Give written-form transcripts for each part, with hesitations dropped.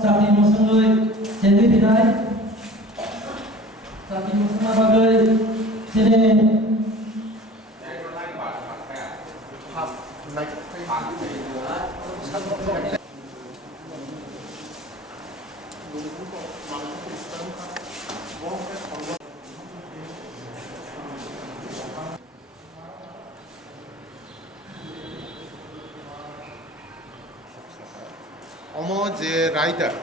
Saat ini musuh jadi tidak, saat ini musuh bagai jadi. যে rider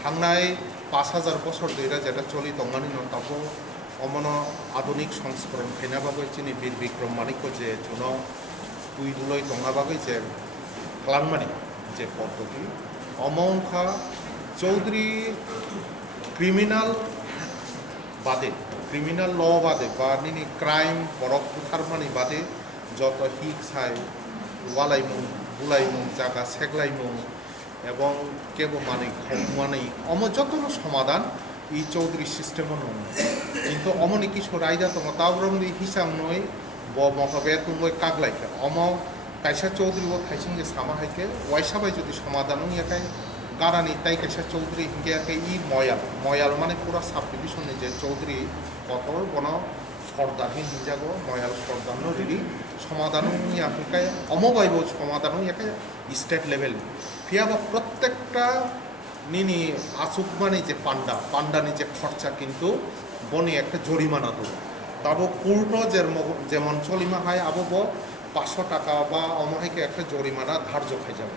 থাংনায় 5000 বছর ধরে যেটা চলি দংমানি নতাবো অমন আধুনিক সংস্করণ ফেনাবাগৈ চিনি বীর বিক্রম মানিক্য যে জুন তুইদুলই দংনাবাগৈ যে ক্লাংমানি যে পদ্ধতি অমংখা চৌধুরী ক্রিমিনাল বাদে ক্রিমিনাল ল বাদে বা নিনি ক্রাইম বরফ বুথারমানি বাদে যত হিক সাই ওয়ালাইমুং বুলাইমুং জায়গা সেগলাইমুং এবং কেবল মানে মানে যতন সমাধান এই চৌধুরী সিস্টেমও নয় কিন্তু অমনি কিছু রায়দা তোমার তাওরমনি হিসাব নয় মহাবে তুমি কাগলাইকে কাইসা চৌধুরী ও খাইছিং যে সামা হাইকে ওয়াইসাবাই যদি সমাধান ইয়াকাই গারানি তাই কাইসা চৌধুরী হিঙ্গে ই ময়াল মানে পুরা সাব ডিভিশনে যে চৌধুরী কত বন সর্দারহীন হিজাগো ময়াল সর্দার রিলি সমাধান ইয়াকাই অমবাইব সমাধান ইয়াকাই স্টেট লেভেল ফিয়াবা প্রত্যেকটা নিনি আসুক মানে যে পান্ডানি যে খরচা কিন্তু বনে একটা জরিমানা দেবো তাবো কোর্টও যেমন চলিমা হয় আবো 500 টাকা বা অমহাইকে একটা জরিমানা ধার্য খাই যাবে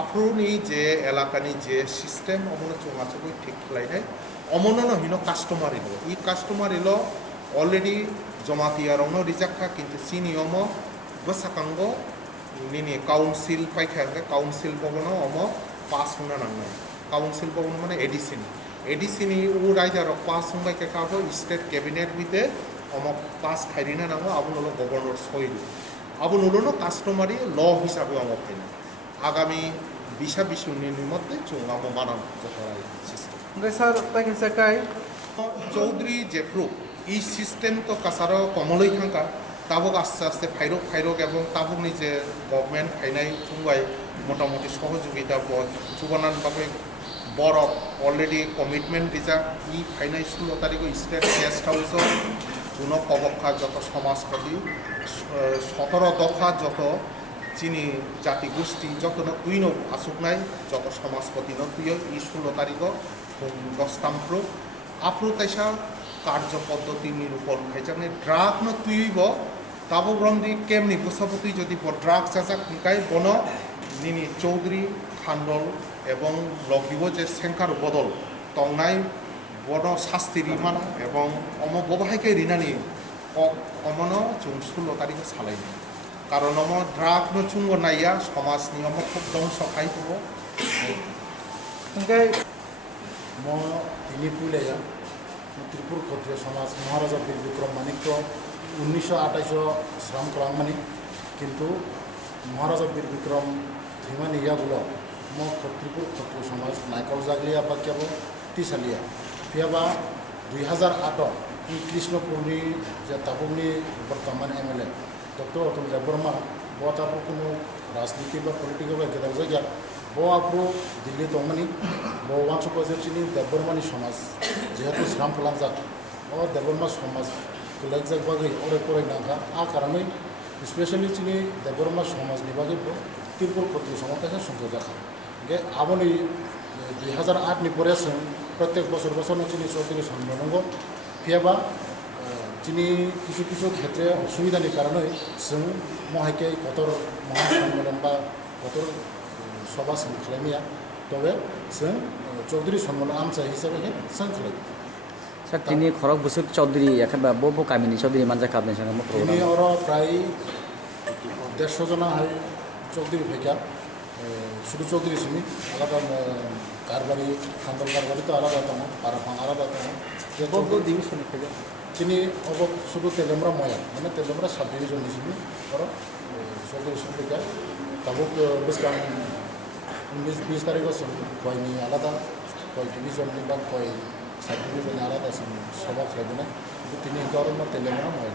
আফরুনি যে এলাকানি যে সিস্টেম অমন চোঙাচোক ঠিক খাইনাই অমনন হইন কাস্টমারিল ই কাস্টমারিল অলরেডি জমাতিয়ারনো রিজাক্কা কিন্তু সিনিয়ম বসাকাঙ্গ নিনি কাউন্সিল পাইখাঙ্গে কাউন্সিল ভবন পাস হনা নাঙ্গাই কাউন্সিল ভবন মানে এডিসিনি ও রাইজার পাস হংবাইকে কাবো স্টেট ক্যাবিনেট হইতে পাস খাইরিনা নাঙ্গো আবুন হলো গভর্নর সইল আবুন হলো কাস্টমারি ল হিসাবে ফাইনা আগামী 20 মধ্যে চুঙ্গামো মানান সিস্টেম স্যার তাকে সাকাই চৌধুরী জেফ্রু এই সিস্টেম তো কাছারও কমলই থাকা তাবক আস্তে আস্তে ফাইরক এবং তাবকনি যে গভর্নমেন্ট ফাইনাই চুঙ্গাই মোটামুটি সহযোগিতা চুবানানভাবে বরফ অলরেডি কমিটমেন্ট দিজা ই ফাইনাই 16 তারিখ স্টেট গেস্ট হাউসও জুন কবক্ষা যত সমাজপতি 17 দফা যত চিনি জাতি গোষ্ঠী যত তুই আসুক নাই যত সমাজপতি তুই ই 16 তারিখ দস্তাম্প্র আফ্রু তাইসা কার্য পদ্ধতি নিরূপণ খাইছে ড্রাগ ন তুইব তাবো ব্রন্দি কেমনি বসাবতি যদি ড্রাগ চাচা খুঁকাই বন নিনি চৌধুরী খান্ডল এবং লঘিব যে সেঙ্কার বদল তংনাই বন শাস্তি রিমান এবং ববাহাইকে রিনানি অমন চুং 16 তারিখে সালাইনি কারণ ড্রাগ ন চুঙ্গ নাইয়া সমাজ নিয়ম খুব ধ্বংস খাই হব তিনি পুলেয়া ত্রিপুর ক্ষত্রিয় সমাজ মহারাজা বীর বিক্রম মানিক্য 1928 শ্রম ক্রাংমানি কিন্তু মহারাজা বীর বিক্রম ধীমানি ইয়াগুলো ত্রিপুর ক্ষত্রিয় সমাজ নাইকল জাগলিয়া বাক্যাব টিসালিয়া ফিয়াবা 2008 কৃষ্ণপুরনি যে তাবুনি বর্তমান MLA ডক্টর অতুল দেববর্মা তারপর কোনো রাজনীতি বা পলিটিক্যাল বা গেদার জায়গা আপু দিল্লি দমনি ওয়ানশো চিনি দেববর্মানি সমাজ যেহেতু শ্রাম খালামজাক দেববর্মা সমাজ কুলাইজাক বাগৈ অরে পড়াই নাঙ্গা কারণে স্পেশালি চিনি দেববর্মা সমাজনি বাগৈ ত্রিপুর ক্ষত্রিয় সমাজ কাছে সংযোগ রাখা আবনি 2008 পরে প্রত্যেক বছর চিনি চৌধুরী সম্মানঙ্গ ফিয়াবা চিনি কিছু ক্ষেত্রে অসুবিধার কারণে মহাইকে কতর মহাসম্মেলন বা কতর সভা খালামিয়া তবে চৌধুরী সম্মেলন আমচা হিসাবে খালাই স্যার তিনি খরক বসুক চৌধুরী একেবা বো কামিনী চৌধুরী মানজা কাবনে সঙ্গে তিনি প্রায় 150 জনা হয় চৌধুরী ভেকা শুধু চৌধুরী শুনি আলাদা কারবারি খান্দল কারবারি তো আলাদা তম পারাফাং আলাদা তম ডিভিশন তিনি শুধু তেলেমরা ময়া মানে তেলেমরা সাব ডিভিশন হিসেবে ধরো চৌধুরী সম্পর্কে তাবুক বেসকাম 19-20 তারিখও কয়নি আলাদা কয় ডিভিশননি বা কয় সাব ডিভিশননি আলাদা সভা খাইবে না কিন্তু তিনি গরম তেলেমরা ময়া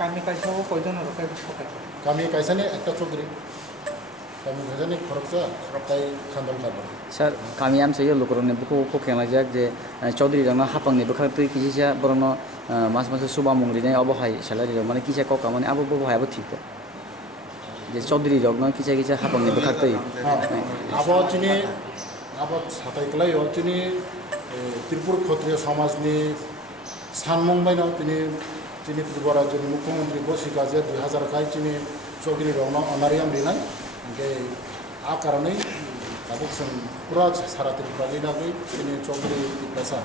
kami kaisa কয়জন রকাই সকাই kami kaisani একটা চৌধুরী kami kaisani খরকজা তাই খান্দল খাবার sir kami am sayo lokorone buku ko khenglajak je chaudhuri rangna hapangni bokhaktui kisa borno mas mas suba mungri nai obohai salary rok mane kisa koka mane abo bohai abo thik je chaudhuri rokno kisa hapangni bokhaktui abo chini abo satai klai ho chini Tripura ক্ষত্রিয় সমাজনি সানমংবাইন তিনি ত্রিপুরা রাজ্যের মুখ্যমন্ত্রী বসিকা যে 2000 খাই তিনি চৌধুরী রং honorarium দিনাই আ কারণে তাবুক পুরা সারা ত্রিপুরা লিনাগৈ তিনি চৌধুরী পেশা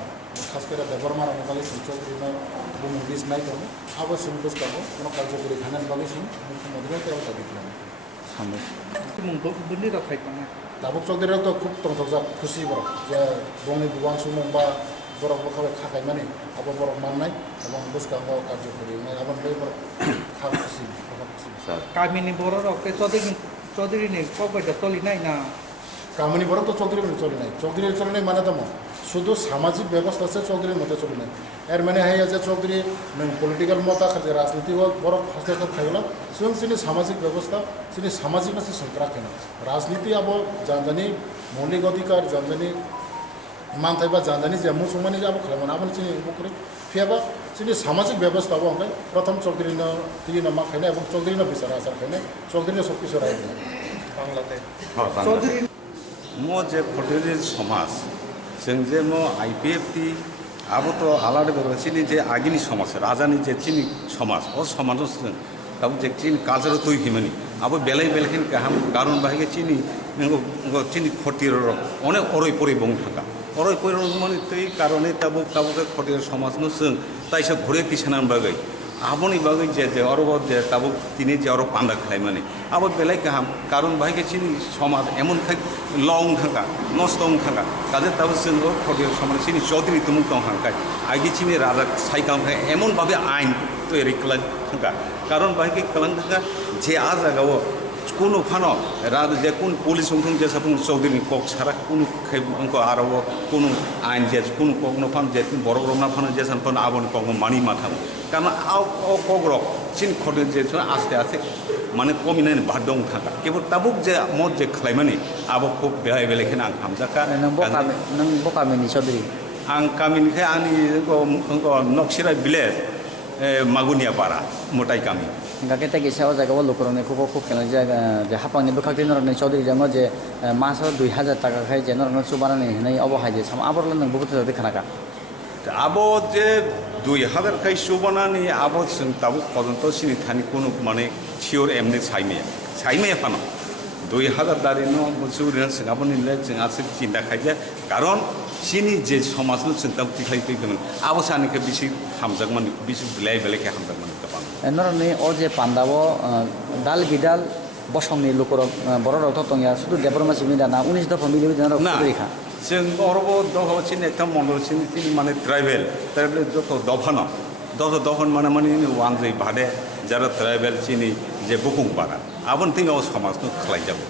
খাস করে ব্যবহার মারানো বাকি চৌধুরী বুমু বিষ নাই দো আবো বসকাবো কোনো কার্যকরী খানান বাকি মুখ্যমন্ত্রী তেও দাবি খালাম সামনে বুদ্ধি রখাই পানা তাবুক চৌধুরীরা তো খুব তংতকজা খুশি বড় যে বংনি বুবাং সুমং বা বরফ বখাবে খাকাই মানে আবার বরফ মাননাই এবং বসকাবো কার্যকরী আবার বই বরফ খা খুশি কামিনি বড় রকে চৌধুরী নে কয়টা চলি নাই না কামিনী বড় তো চৌধুরী চলে নাই চৌধুরী চলে নাই মানে তেমন শুধু সামাজিক ব্যবস্থা আছে চৌধুরীর মতে চলে নাই এর মানে হয়ে আছে চৌধুরী পলিটিক্যাল মতা খাতে রাজনীতি বড় হস্তক্ষেপ খাইল সুতরাং তিনি সামাজিক ব্যবস্থা তিনি সামাজিক আছে সংক্রা কেন রাজনীতি আবো জানজানি মৌলিক অধিকার জানজানি মান থাকবা জানজানি যে মুসলমানি যাবো খালাম আবার চিনি করে ফিয়াবা তিনি সামাজিক ব্যবস্থা হবো আমরা প্রথম চৌধুরী তিনি মা খাইনে এবং চৌধুরী বিচার আচার খাইনে চৌধুরী সব কিছু রায় বাংলাতে চৌধুরী मो जे खटरी समाज जों जे मो IPFT आबो तो आलादा बेगर चिनि जे आगिनि समाज राजानि जे चिनि समाज ओ समाज दाबो जे चिनि कालचार तৈ हिमानि आबो बेलाय बेलखिन गाहाम कारण बाहाय चिनि नंगो चिनि खटिर अनेक अरय परै बं थाका अरय परै माने तৈ कारणे दाबो खटिर समाज न जों ताइसा घरे पिछानान बागै आबोनि बागै जे अरब जे दाबो तिनि जे अरब पान्दा खाय माने आबो बेलाय गाहाम कारण बाहाय चिनि समाज एमन खाय लং थाका नष्ट थाका काजे दाबो जों खटिर समाज चिनि चौधुरी तुमुक दं हांखाय आगे चिनि राजा साइकाम एमन भाबे आइन तैयारी खालाम थाका कारण बाहाय खालाम थाका जे आ जागाव কোনো ফানো রাজ যে কোন পুলিশ উঠুন যে সাপুন চৌধুরী কক সারা কোনো উনকো আরো কোনো আইন যে কোনো কোনো ফান যে বড় বড় না ফানো যে সান আবন কক মানি মাথাম কারণ আও কগ্র চিন খদে যে আস্তে আস্তে মানে কমিনানি বাদং থাকা কেবল তাবুক যে মত যে খালাইমানি আবো খুব বেলায় বেলাयखिन आं हामजाका नों बकामिनि चौधुरी आं गामिनिखाय आंनि नक्सिरा भिलेज मागुनिया पारा मोटाइ गामि Gake tagi sawo jaga wo lokorone kubo ku kena jaga je hapangni bokakti norone chaudhuri jango je maso 2000 টাকা khai je norone subanani hinai obo haje sam aborla nang bukuto de khanaka abo je 2000 khai subanani abo जों दाबो पदन्त सिनि थानि कोनो माने share एमने साइमे फानो 2000 दारि न बुसुरिन सिंगाबनि ले जों आसे चिन्ता खाइजे कारण सिनि जे समाजनो जों दाबो तिखाइ फैगोन abo सानिखे बिसि हामजागमन बिसि बिलाय बेलेखे हामजागमन गोबां norone o je pandawo dal bidal bosongni lokorok borok to tongya sudu deborma simni dana 19 dafा मिलिबि dana ना rokha जों अरबो दह चिन एकटा मन्दल चिन तिनि माने ट्राइबेल जत दफान दफान माने माने वानजै भादे जारा ट्राइबेल चिनि जे बुकुं पारा आबन तिङाव समाजनो खलाय जाबो